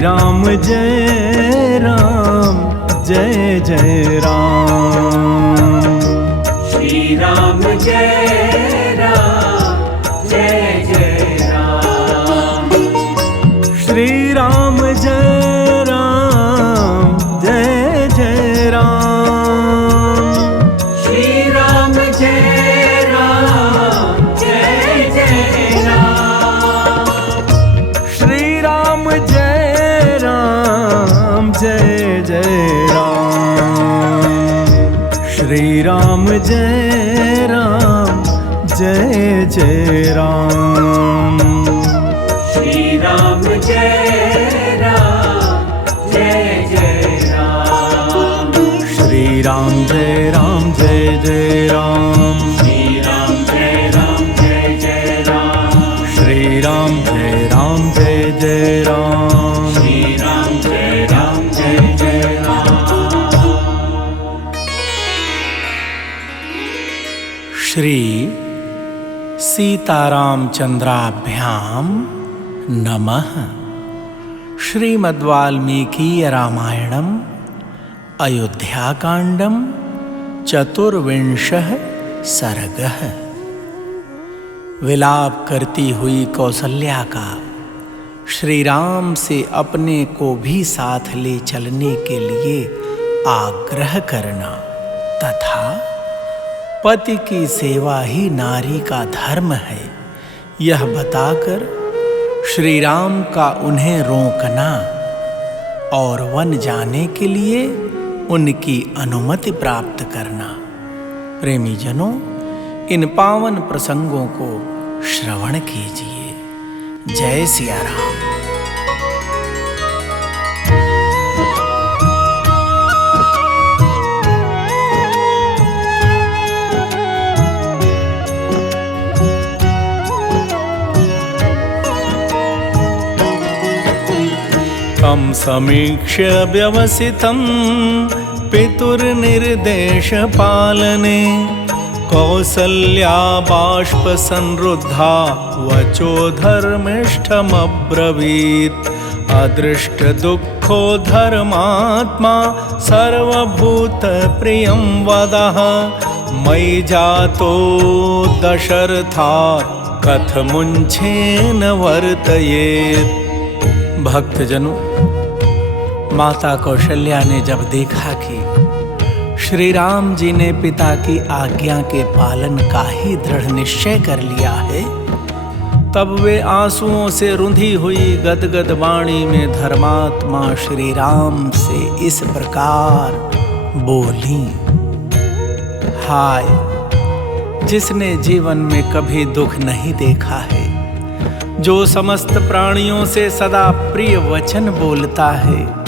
राम जय राम जय जय राम। श्री राम जय राम जय जय राम। श्री राम जय राम जय जय राम। श्री राम जय राम जय जय राम। श्री राम जय राम जय जय राम। श्री राम जय राम जय जय राम। श्री राम जय राम जय जय राम। श्री राम जय राम जय जय राम। श्री राम जय राम जय जय राम। श्री राम जय राम जय जय राम। श्री राम जय राम जय जय राम। श्री सीतारामचंद्राभ्याम नमः। श्रीमद्वाल्मीकीय रामायणम् अयोध्याकाण्डं चतुर्विंशः सर्गः। विलाप करती हुई कौसल्या का श्री राम से अपने को भी साथ ले चलने के लिए आग्रह करना तथा पति की सेवा ही नारी का धर्म है, यह बताकर श्री राम का उन्हें रोकना और वन जाने के लिए उनकी अनुमति प्राप्त करना। प्रेमी जनों, इन पावन प्रसंगों को श्रवण कीजिए। जय सिया राम। तं समीक्ष्य व्यवसितं पितुर्निर्देश पालने कौसल्या बाष्पसंरुद्धा वचो धर्मिष्ठमब्रवीत्। अदृष्ट दुःखो धर्मात्मा सर्वभूतप्रियं वदः। मयि जातो दशरथात् कथमुञ्चेन वर्तयेत्। भक्तजनों, माता कौशल्या ने जब देखा कि श्री राम जी ने पिता की आज्ञा के पालन का ही दृढ़ निश्चय कर लिया है, तब वे आंसुओं से रुंधी हुई गदगद वाणी में धर्मात्मा श्री राम से इस प्रकार बोली। हाय, जिसने जीवन में कभी दुख नहीं देखा है, जो समस्त प्राणियों से सदा प्रिय वचन बोलता है,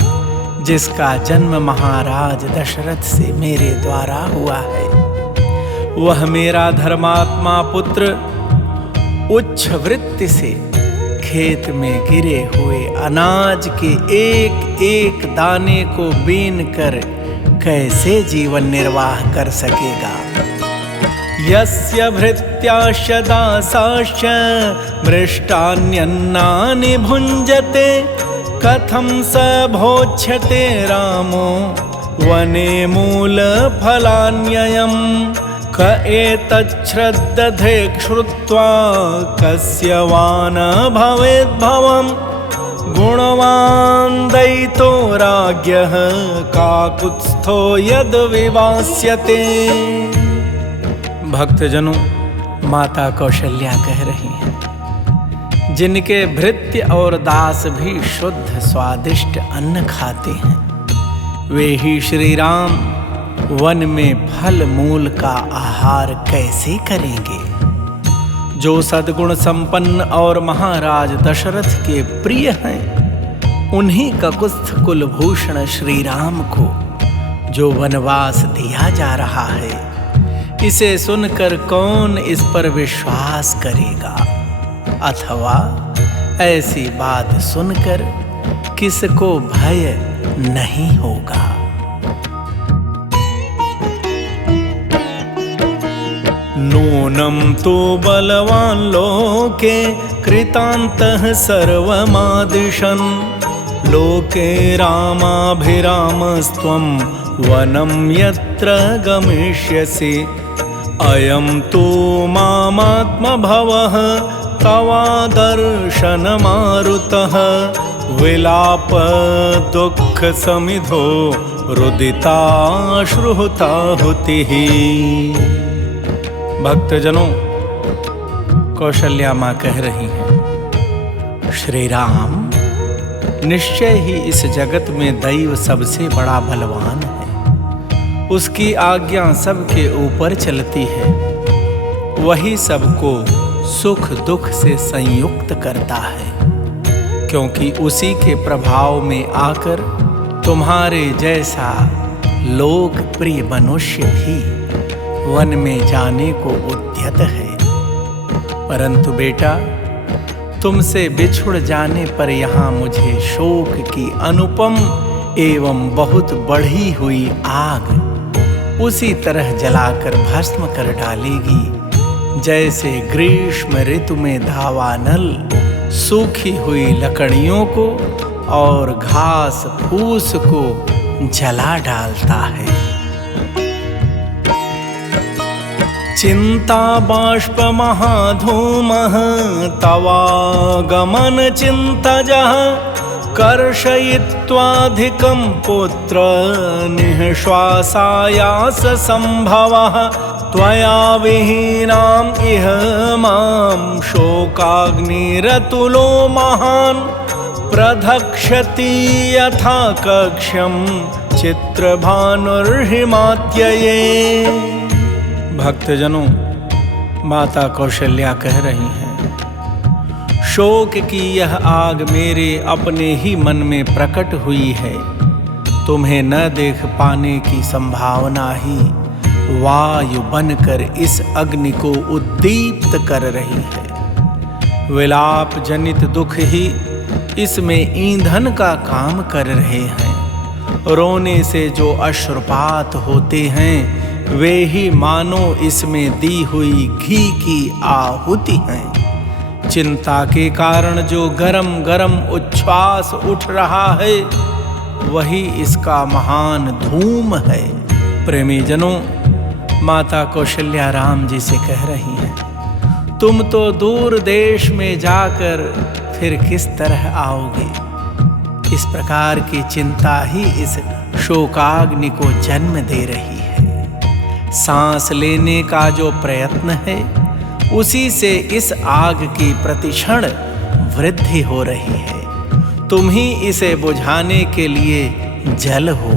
जिसका जन्म महाराज दशरथ से मेरे द्वारा हुआ है, वह मेरा धर्मात्मा पुत्र उच्च वृत्ति से खेत में गिरे हुए अनाज के एक एक दाने को बीन कर कैसे जीवन निर्वाह कर सकेगा। यस्य भृत्याश्च दासाश्च मृष्टान्यन्नानि भुञ्जते कथं स भोज्यते रामो वने मूलफलान्ययम्। क एतच्छ्रद्दधे श्रुत्वा कस्य वा न भवेद्भवम्। गुणवान् दयितो राज्ञः काकुत्स्थो यद् विवास्यते। भक्तजनों, माता कौशल्या कह रही हैं, जिनके भृत्य और दास भी शुद्ध स्वादिष्ट अन्न खाते हैं, वे ही श्री राम वन में फल मूल का आहार कैसे करेंगे। जो सद्गुण संपन्न और महाराज दशरथ के प्रिय हैं, उन्हीं ककुत्स्थ कुलभूषण श्री राम को जो वनवास दिया जा रहा है, इसे सुनकर कौन इस पर विश्वास करेगा, अथवा ऐसी बात सुनकर किसको भय नहीं होगा। नूनं तो बलवान् लोके कृतान्तः सर्वमादिशन्। लोके रामाभिरामस्त्वं वनं यत्र गमिष्यसि अयं तु मामात्मभवः तवादर्शनमारुतः विलाप दुःख समिधो रुदिताश्रुहुताहुतिः। भक्तजनों, कौशल्या माँ कह रही हैं, श्री राम, निश्चय ही इस जगत में दैव सबसे बड़ा बलवान है। उसकी आज्ञा सबके ऊपर चलती है। वही सबको सुख दुख से संयुक्त करता है, क्योंकि उसी के प्रभाव में आकर तुम्हारे जैसा लोकप्रिय मनुष्य भी वन में जाने को उद्यत है। परंतु बेटा, तुमसे बिछुड़ जाने पर यहाँ मुझे शोक की अनुपम एवं बहुत बढ़ी हुई आग उसी तरह जलाकर भस्म कर डालेगी, जैसे ग्रीष्म ऋतु में दावानल सूखी हुई लकड़ियों को और घास फूस को जला डालता है। चिंता बाष्प महाधूमः तवागमन चिंतजः कर्षयित्वाधिकं पुत्र निःश्वासायास संभवः त्वया विहीनाम् इह मां शोकाग्निरतुलो महान् प्रधक्षति यथा कक्ष्यं चित्रभानुर्हिमात्यये। भक्तजनों, माता कौशल्या कह रही हैं, शोक की यह आग मेरे अपने ही मन में प्रकट हुई है। तुम्हें न देख पाने की संभावना ही वायु बनकर इस अग्नि को उद्दीप्त कर रही है। विलाप जनित दुख ही इसमें ईंधन का काम कर रहे हैं। रोने से जो अश्रुपात होते हैं, वे ही मानो इसमें दी हुई घी की आहुति हैं। चिंता के कारण जो गरम गरम उच्छ्वास उठ रहा है, वही इसका महान धूम है। प्रेमी जनों, माता कौशल्या राम जी से कह रही हैं, तुम तो दूर देश में जाकर फिर किस तरह आओगे? इस प्रकार की चिंता ही इस शोकाग्नि को जन्म दे रही है। सांस लेने का जो प्रयत्न है, उसी से इस आग की प्रतिक्षण वृद्धि हो रही है। तुम ही इसे बुझाने के लिए जल हो।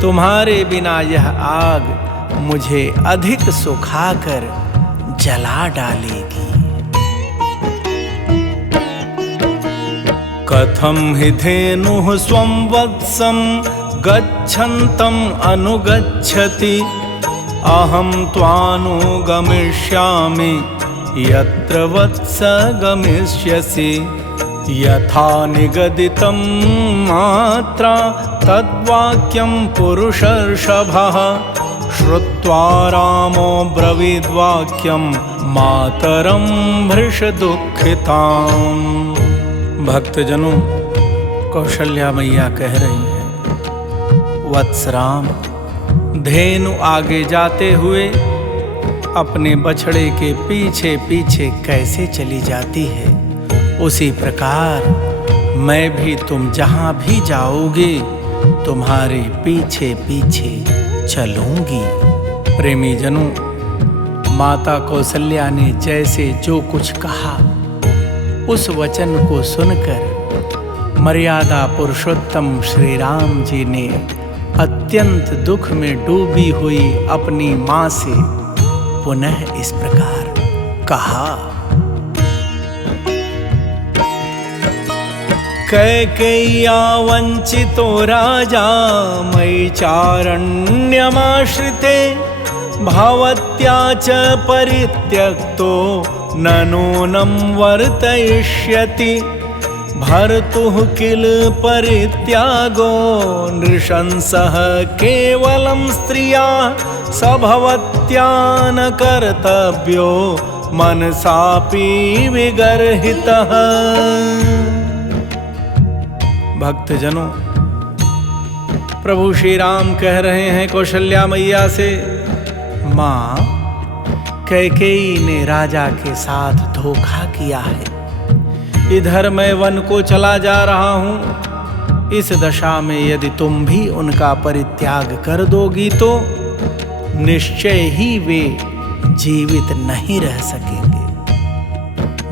तुम्हारे बिना यह आग मुझे अधिक सुखाकर जला डालेगी। कथम हि धेनुः स्वं वत्सं गच्छन्तम् अनुगच्छति अहं त्वानुगमिष्यामि यत्र वत्स गमिष्यसि यथा निगदितं मात्रा तद्वाक्यं पुरुषर्षभः श्रुत्वा रामो ब्रवीद्वाक्यं मातरं भृशदुःखिताम्। भक्तजनों, कौशल्या मैया कह रही हैं, वत्स राम, धेनु आगे जाते हुए अपने बछड़े के पीछे पीछे कैसे चली जाती है, उसी प्रकार मैं भी तुम जहाँ भी जाओगे तुम्हारे पीछे पीछे चलूंगी। प्रेमी जनों, माता कौशल्या ने जैसे जो कुछ कहा, उस वचन को सुनकर मर्यादा पुरुषोत्तम श्री राम जी ने अत्यंत दुख में डूबी हुई अपनी माँ से पुनः इस प्रकार कहा, कैकेय्या वंचितो राजा मयि चारण्यमाश्रिते भवत्या च परित्यक्तो न नूनं वर्तयिष्यति भर्तुः किल परित्यागो नृशंसः केवलं स्त्रिया स भवत्या न कर्तव्यो मनसापि विगर्हितः। भक्तजनों, प्रभु श्री राम कह रहे हैं कौशल्या मैया से, माँ, कैकेयी ने राजा के साथ धोखा किया है। इधर मैं वन को चला जा रहा हूं, इस दशा में यदि तुम भी उनका परित्याग कर दोगी तो निश्चय ही वे जीवित नहीं रह सकेंगे।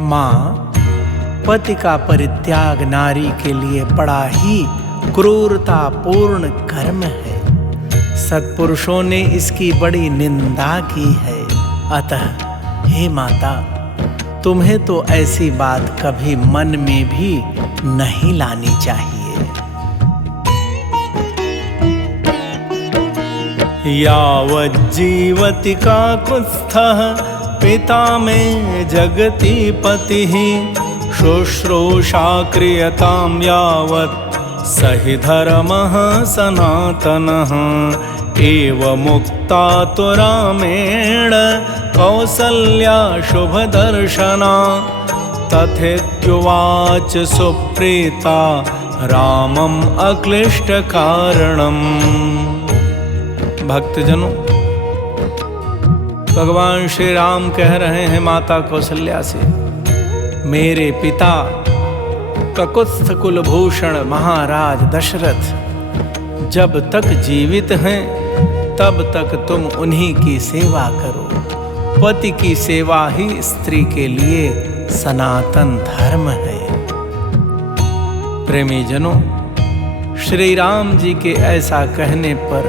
माँ, पति का परित्याग नारी के लिए बड़ा ही क्रूरतापूर्ण कर्म है। सत्पुरुषों ने इसकी बड़ी निंदा की है। अतः हे माता, तुम्हें तो ऐसी बात कभी मन में भी नहीं लानी चाहिए। यावज्जीवति काकुत्स्थः पिता मे जगति पतिः शुश्रूषा क्रियतां यावत् सहि धर्मः सनातनः एवमुक्ता तु रामेण कौसल्या शुभदर्शना तथेत्युवाच सुप्रीता रामम् अक्लिष्टकारणम्। भक्तजनों, भगवान श्री राम कह रहे हैं माता कौशल्या से, मेरे पिता ककुत्स्थ कुलभूषण महाराज दशरथ जब तक जीवित हैं तब तक तुम उन्हीं की सेवा करो। पति की सेवा ही स्त्री के लिए सनातन धर्म है। प्रेमी जनों, श्री राम जी के ऐसा कहने पर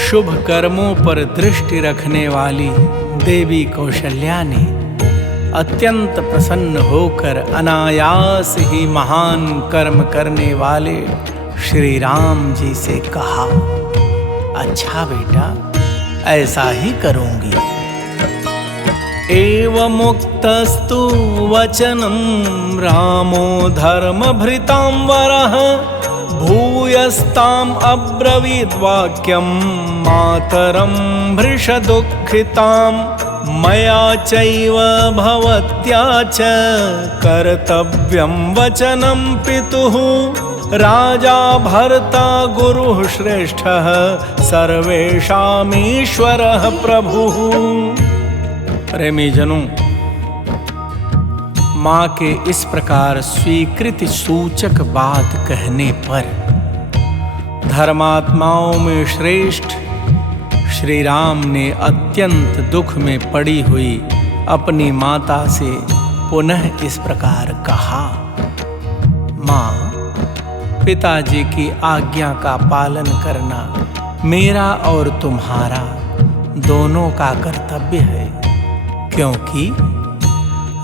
शुभ कर्मों पर दृष्टि रखने वाली देवी कौशल्या ने अत्यंत प्रसन्न होकर अनायास ही महान कर्म करने वाले श्री राम जी से कहा, अच्छा बेटा, ऐसा ही करूंगी। एवमुक्तस्तु वचनं रामो धर्मभृतां वरः भूयस्ताम् अब्रवीद् वाक्यं मातरं भृशदुःखितां मया चैव भवत्या च कर्तव्यं वचनं पितुः राजा भर्ता गुरुः श्रेष्ठः सर्वेषामीश्वरः प्रभुः। प्रेमी जनों, माँ के इस प्रकार स्वीकृति सूचक बात कहने पर धर्मात्माओं में श्रेष्ठ श्री राम ने अत्यंत दुख में पड़ी हुई अपनी माता से पुनः इस प्रकार कहा, माँ, पिताजी की आज्ञा का पालन करना मेरा और तुम्हारा दोनों का कर्तव्य है, क्योंकि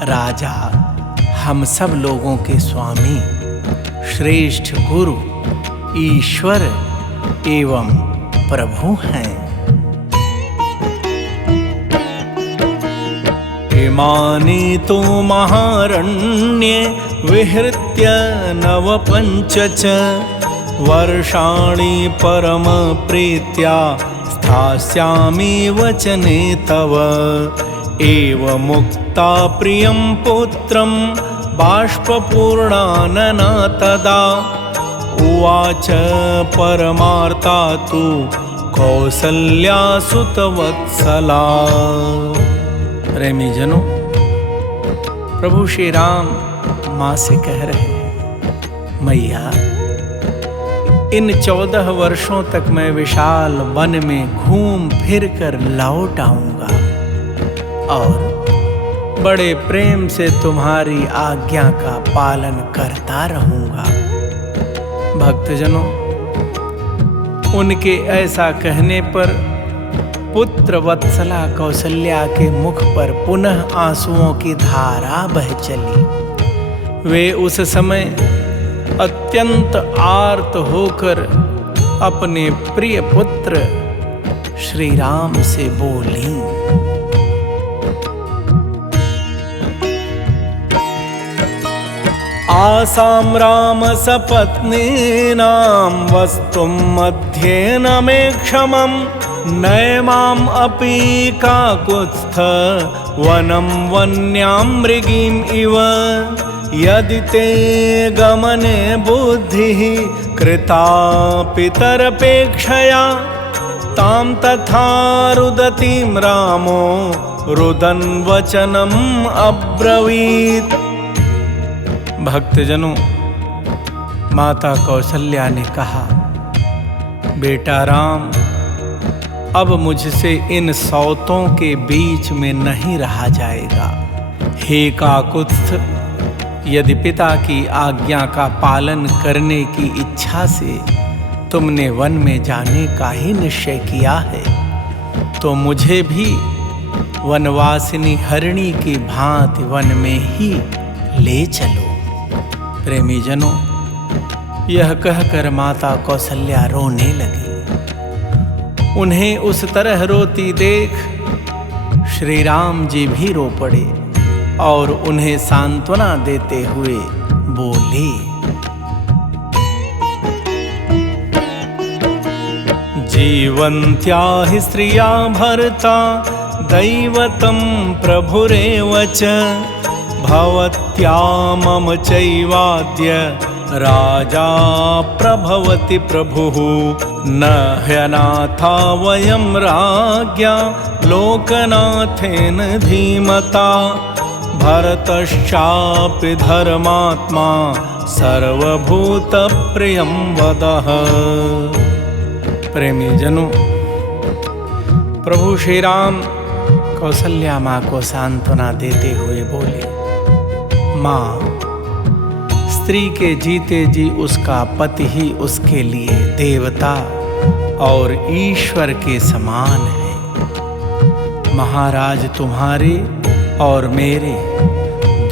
राजा हम सब लोगों के स्वामी, श्रेष्ठ गुरु, ईश्वर एवं प्रभु हैं। इमानि तु महारण्ये विहृत्य नवपञ्च च वर्षाणि परमप्रीत्या स्थास्यामि वचने तव एवमुक्ता प्रियं पुत्रं बाष्पपूर्णानना तदा उवाच परमार्ता तु कौसल्या सुतवत्सला। प्रेमी जनों, प्रभु श्री राम माँ से कह रहे हैं, मैया, इन 14 वर्षों तक मैं विशाल वन में घूम फिर कर लौट आऊंगा और बड़े प्रेम से तुम्हारी आज्ञा का पालन करता रहूंगा। भक्तजनों, उनके ऐसा कहने पर पुत्र वत्सला कौशल्या के मुख पर पुनः आंसुओं की धारा बह चली। वे उस समय अत्यंत आर्त होकर अपने प्रिय पुत्र श्री राम से बोली, आसां राम सपत्नीनां वस्तुं मध्ये न मे क्षमं नैमाम् अपि काकुत्स्थ वनं वन्यां मृगीम् इव यदि ते गमने बुद्धिः कृता पितरपेक्षया तां तथा रुदतीं रामो रुदन् वचनम् अब्रवीत्। भक्तजनों, माता कौशल्या ने कहा, बेटा राम, अब मुझसे इन सौतों के बीच में नहीं रहा जाएगा। हे काकुत्स्थ, यदि पिता की आज्ञा का पालन करने की इच्छा से तुमने वन में जाने का ही निश्चय किया है, तो मुझे भी वनवासिनी हरिणी की भांति वन में ही ले चलो। प्रेमी जनों, यह कहकर माता कौशल्या रोने लगी। उन्हें उस तरह रोती देख श्री राम जी भी रो पड़े और उन्हें सांत्वना देते हुए बोले, जीवन्त्या हि स्त्रिया भर्ता दैवतं प्रभुरेव च भवत्या मम चैवाद्य राजा प्रभवति प्रभुः न ह्यनाथा वयं राज्ञा लोकनाथेन धीमता भरतश्चापि धर्मात्मा सर्वभूतप्रियं वदः। प्रेमी जनों, प्रभु श्री राम कौशल्या माँ को सांत्वना देते हुए बोले, माँ, स्त्री के जीते जी उसका पति ही उसके लिए देवता और ईश्वर के समान है। महाराज तुम्हारे और मेरे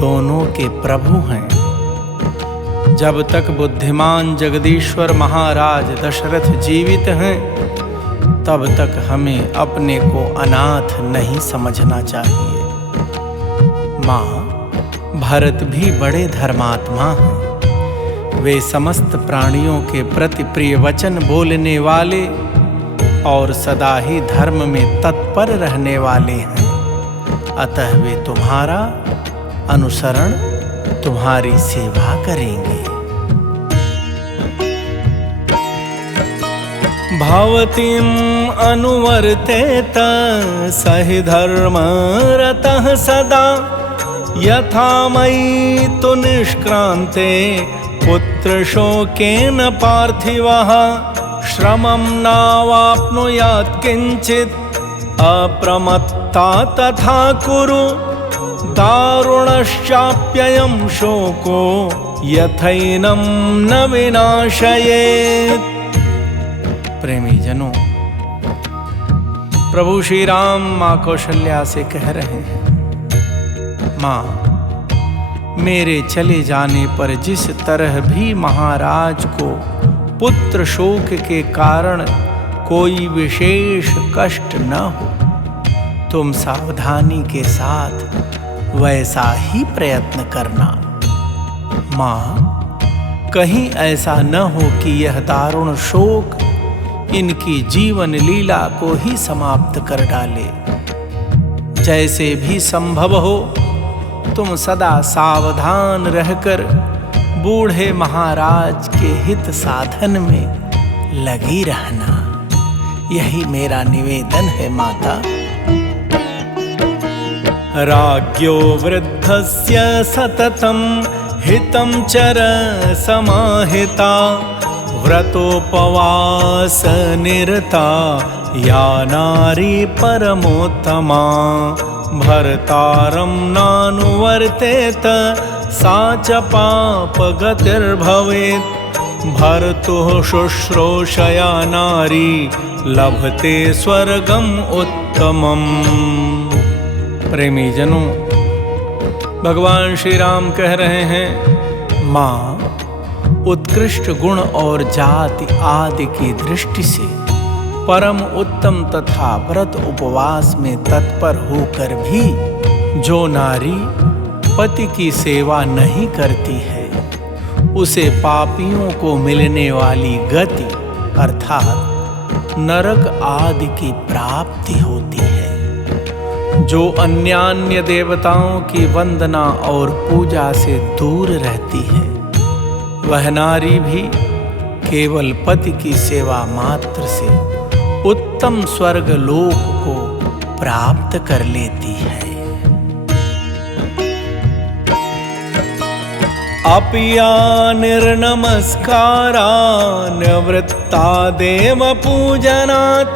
दोनों के प्रभु हैं। जब तक बुद्धिमान जगदीश्वर महाराज दशरथ जीवित हैं, तब तक हमें अपने को अनाथ नहीं समझना चाहिए। माँ, भरत भी बड़े धर्मात्मा हैं। वे समस्त प्राणियों के प्रति प्रिय वचन बोलने वाले और सदा ही धर्म में तत्पर रहने वाले हैं। अतः वे तुम्हारा अनुसरण, तुम्हारी सेवा करेंगे। भवतीम् अनुवर्तेत सहि धर्म रतः सदा यथा मयि तु निष्क्रान्ते पुत्र शोकेन पार्थिवः श्रमं नावाप्नुयात् किंचित् अप्रमत्ता तथा कुरु दारुणश्चाप्ययं शोको यथैनं न विनाशयेत्। प्रेमी जनों, प्रभु श्री राम माँ कौशल्या से कह रहे हैं, माँ, मेरे चले जाने पर जिस तरह भी महाराज को पुत्र शोक के कारण कोई विशेष कष्ट न हो, तुम सावधानी के साथ वैसा ही प्रयत्न करना। माँ, कहीं ऐसा न हो कि यह दारुण शोक इनकी जीवन लीला को ही समाप्त कर डाले। जैसे भी संभव हो तुम सदा सावधान रहकर बूढ़े महाराज के हित साधन में लगी रहना। यही मेरा निवेदन है माता। राज्ञो वृद्धस्य सततं हितं चर समाहिता व्रतोपवास निरता या नारी परमोत्तमा भर्तारं नानुवर्तेत सा च पापगतिर्भवेत् भर्तुः शुश्रूषया नारी लभते स्वर्गम उत्तमम्। प्रेमी जनों, भगवान श्री राम कह रहे हैं, माँ, उत्कृष्ट गुण और जाति आदि की दृष्टि से परम उत्तम तथा व्रत उपवास में तत्पर होकर भी जो नारी पति की सेवा नहीं करती है, उसे पापियों को मिलने वाली गति अर्थात नरक आदि की प्राप्ति होती है। जो अन्यान्य देवताओं की वंदना और पूजा से दूर रहती है, वह नारी भी केवल पति की सेवा मात्र से उत्तम स्वर्ग लोक को प्राप्त कर लेती है। अपिया निर्नमस्कारा निवृत्ता देव पूजनात्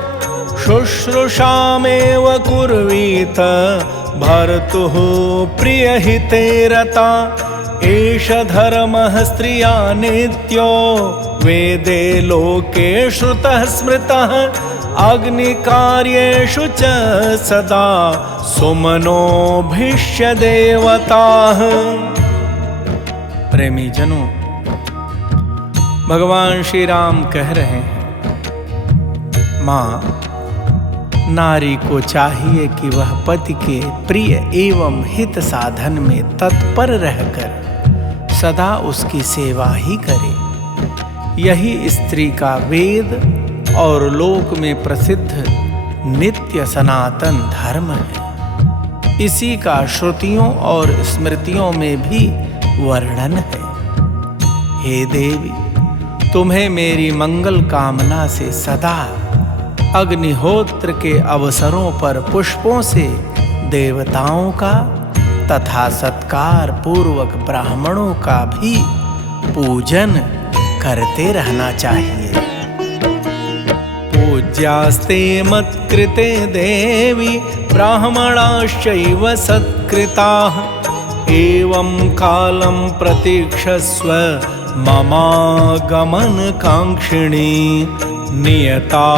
शुश्रूषामेव कुर्वीत भर्तुः प्रियहिते रता। एष धर्मः स्त्रिया नित्यो वेदे लोके श्रुतः स्मृतः अग्निकार्येषु च सदा सुमनोभिष्य देवताः। प्रेमी जनों, भगवान श्री राम कह रहे हैं, माँ, नारी को चाहिए कि वह पति के प्रिय एवं हित साधन में तत्पर रहकर सदा उसकी सेवा ही करे। यही स्त्री का वेद और लोक में प्रसिद्ध नित्य सनातन धर्म है। इसी का श्रुतियों और स्मृतियों में भी वर्णन है। हे देवी, तुम्हें मेरी मंगल कामना से सदा अग्निहोत्र के अवसरों पर पुष्पों से देवताओं का तथा सत्कार पूर्वक ब्राह्मणों का भी पूजन करते रहना चाहिए। पूज्यास्ते मत्कृते देवी ब्राह्मणाश्चैव सत्कृताः एवं कालं प्रतीक्षस्व ममागमन कांक्षिणी नियता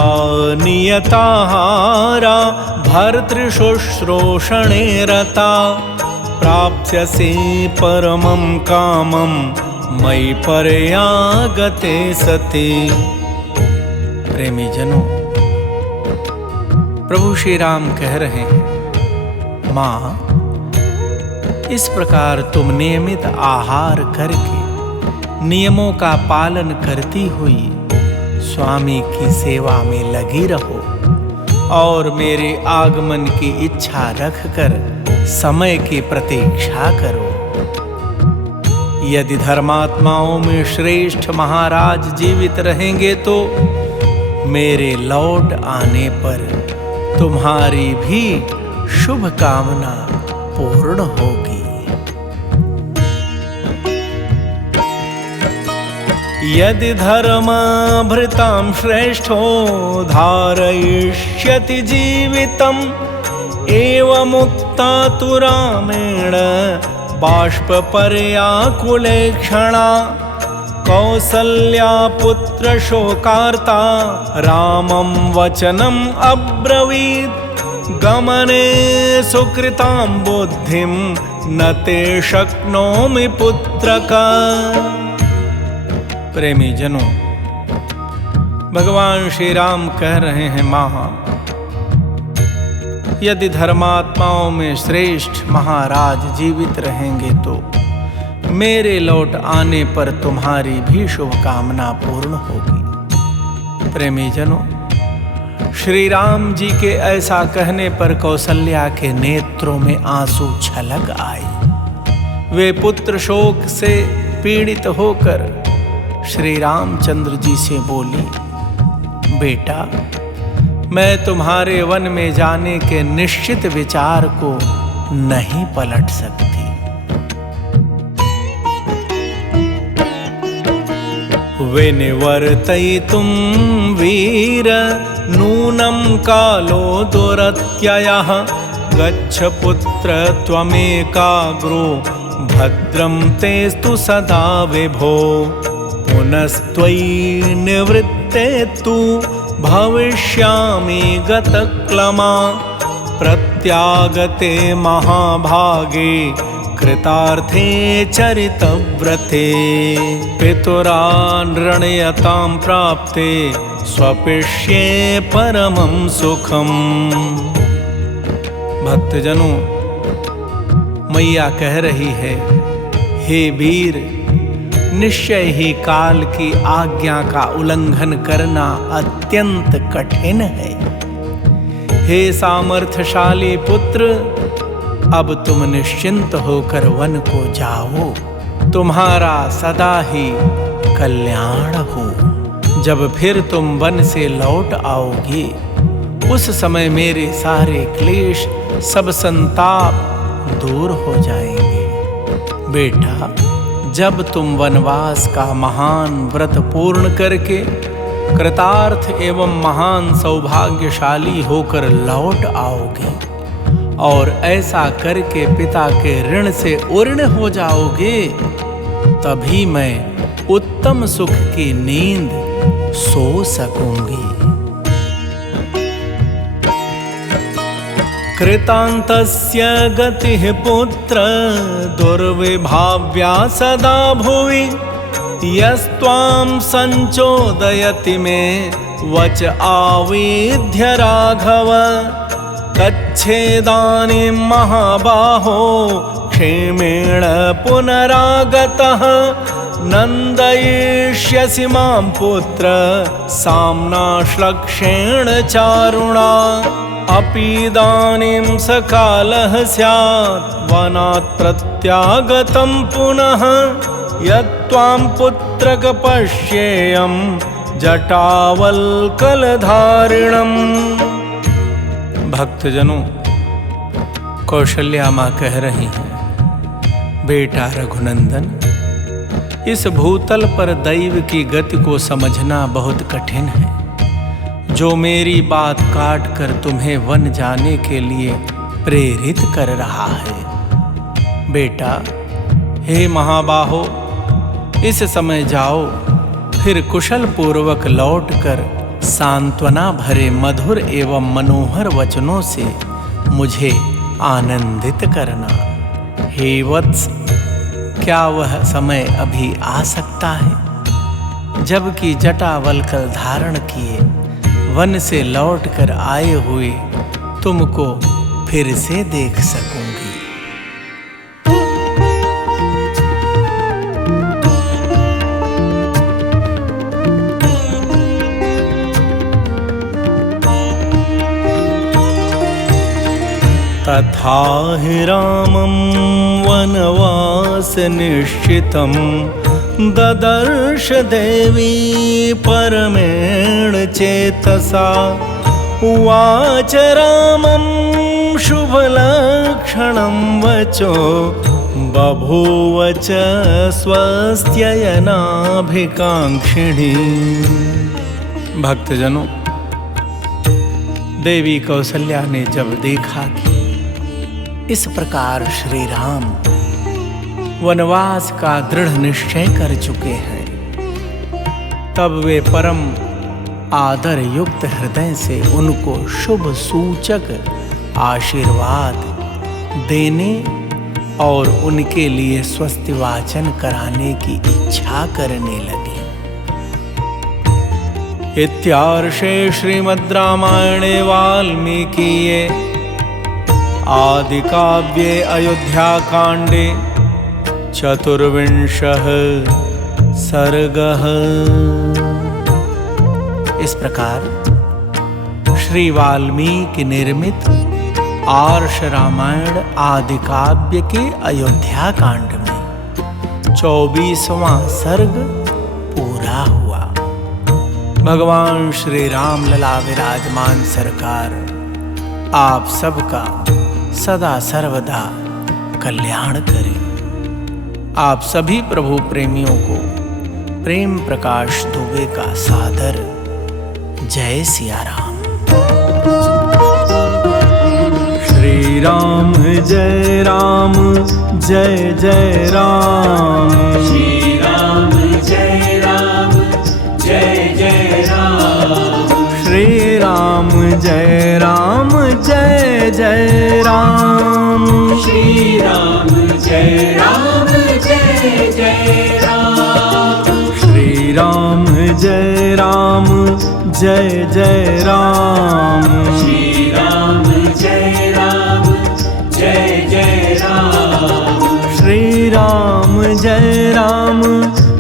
नियताहारा भर्तृशुश्रूषणे रता प्राप्स्यसि परमं कामं मयि पर्यागते सति। प्रेमी जनों, प्रभु श्री राम कह रहे हैं, माँ, इस प्रकार तुम नियमित आहार करके नियमों का पालन करती हुई स्वामी की सेवा में लगी रहो और मेरे आगमन की इच्छा रखकर समय की प्रतीक्षा करो। यदि धर्मात्माओं में श्रेष्ठ महाराज जीवित रहेंगे तो मेरे लौट आने पर तुम्हारी भी शुभ कामना पूर्ण होगी। यदि धर्मभृतां श्रेष्ठो धारयिष्यति जीवितम् एवमुक्ता तु रामेण बाष्पपर्याकुले क्षणा कौसल्या पुत्र शोकार्ता रामं वचनम् अब्रवीत् गमने सुकृतां बुद्धिं न ते शक्नोमि पुत्रका। प्रेमी जनों, भगवान श्री राम कह रहे हैं, माँ, यदि धर्मात्माओं में श्रेष्ठ महाराज जीवित रहेंगे तो मेरे लौट आने पर तुम्हारी भी शुभकामना पूर्ण होगी। प्रेमी जनों, श्री राम जी के ऐसा कहने पर कौसल्या के नेत्रों में आंसू छलक आए। वे पुत्र शोक से पीड़ित होकर श्री रामचंद्र जी से बोली, बेटा, मैं तुम्हारे वन में जाने के निश्चित विचार को नहीं पलट सकती। विनिवर्तयितुं वीर नूनं कालो दुरत्ययः गच्छ पुत्र त्वमेकाग्रो भद्रं तेस्तु सदा विभो पुनस्त्वयि निवृत्ते तु भविष्यामि गतक्लमा प्रत्यागते महाभागे कृतार्थे चरितव्रते पितुरान् ऋणयतां प्राप्ते स्वपिष्ये परमं सुखम्। भक्तजनों, मैया कह रही है, हे वीर, निश्चय ही काल की आज्ञा का उल्लंघन करना अत्यंत कठिन है। हे सामर्थ्यशाली पुत्र, अब तुम निश्चिंत होकर वन को जाओ, तुम्हारा सदा ही कल्याण हो। जब फिर तुम वन से लौट आओगे, उस समय मेरे सारे क्लेश, सब संताप दूर हो जाएंगे। बेटा, जब तुम वनवास का महान व्रत पूर्ण करके कृतार्थ एवं महान सौभाग्यशाली होकर लौट आओगे और ऐसा करके पिता के ऋण से उर्ण हो जाओगे, तभी मैं उत्तम सुख की नींद सो सकूंगी। कृतान्तस्य गतिः पुत्र दुर्विभाव्या सदा भुवि, यस्त्वां संचोदयति मे वच आवेद्य राघव। गच्छेदानीं महाबाहो क्षेमेण पुनरागतः, नन्दयिष्यसि मां पुत्र साम्नाश्लक्षेण चारुणा। अपीदानीं सकालः स्यात् वनात् प्रत्यागतं पुनः, यत्त्वां पुत्रक पश्येयं जटावल्कलधारिणम्। भक्तजनों, कौशल्या माँ कह रही हैं, बेटा रघुनंदन, इस भूतल पर दैव की गति को समझना बहुत कठिन है, जो मेरी बात काट कर तुम्हें वन जाने के लिए प्रेरित कर रहा है। बेटा, हे महाबाहो, इस समय जाओ, फिर कुशल पूर्वक लौटकर सांत्वना भरे मधुर एवं मनोहर वचनों से मुझे आनंदित करना। हे वत्स, क्या वह समय अभी आ सकता है जबकि जटावल्कल धारण किए वन से लौटकर आए हुए तुमको फिर से देख सकूंगी। तथा हि रामं वनवास निश्चितं ददर्श देवी परमेण चेतसा। उवाच रामं शुभलक्षणं वचो बभूव च स्वस्त्ययनाभिकाङ्क्षिणी। भक्तजनों, देवी कौशल्या ने जब देखा कि इस प्रकार श्री राम वनवास का दृढ़ निश्चय कर चुके हैं, तब वे परम आदर युक्त हृदय से उनको शुभ सूचक आशीर्वाद देने और उनके लिए स्वस्ति वाचन कराने की इच्छा करने लगे। इत्यार्षे श्रीमद् रामायणे वाल्मीकिये आदिकाव्ये अयोध्याकाण्डे चतुर्विंशः सर्गः। इस प्रकार श्री वाल्मीकि निर्मित आर्ष रामायण आदि काव्य के अयोध्या कांड में 24वां सर्ग पूरा हुआ। भगवान श्री राम लला विराजमान सरकार आप सबका सदा सर्वदा कल्याण करे। आप सभी प्रभु प्रेमियों को प्रेम प्रकाश दुबे का सादर जय सिया राम। श्री राम जय राम जय जय राम। श्री राम जय राम जय जय राम। श्री राम जय राम जय जय राम। श्री राम जय राम जय जय राम। श्री राम जय राम जय जय राम। श्री राम जय राम जय जय राम। श्री राम जय राम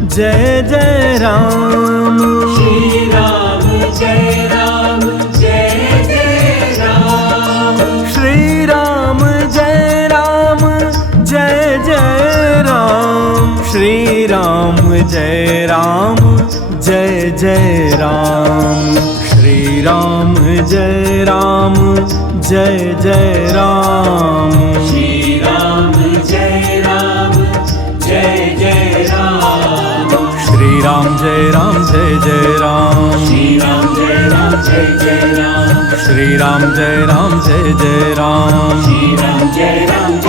जय जय राम। श्री राम जय राम जय जय राम। राम जय जय राम। श्री राम जय राम जय जय राम। श्री राम जय राम जय जय राम। श्री राम जय राम जय जय राम। श्री राम जय राम जय जय राम। श्री राम जय राम जय जय राम। श्री राम जय राम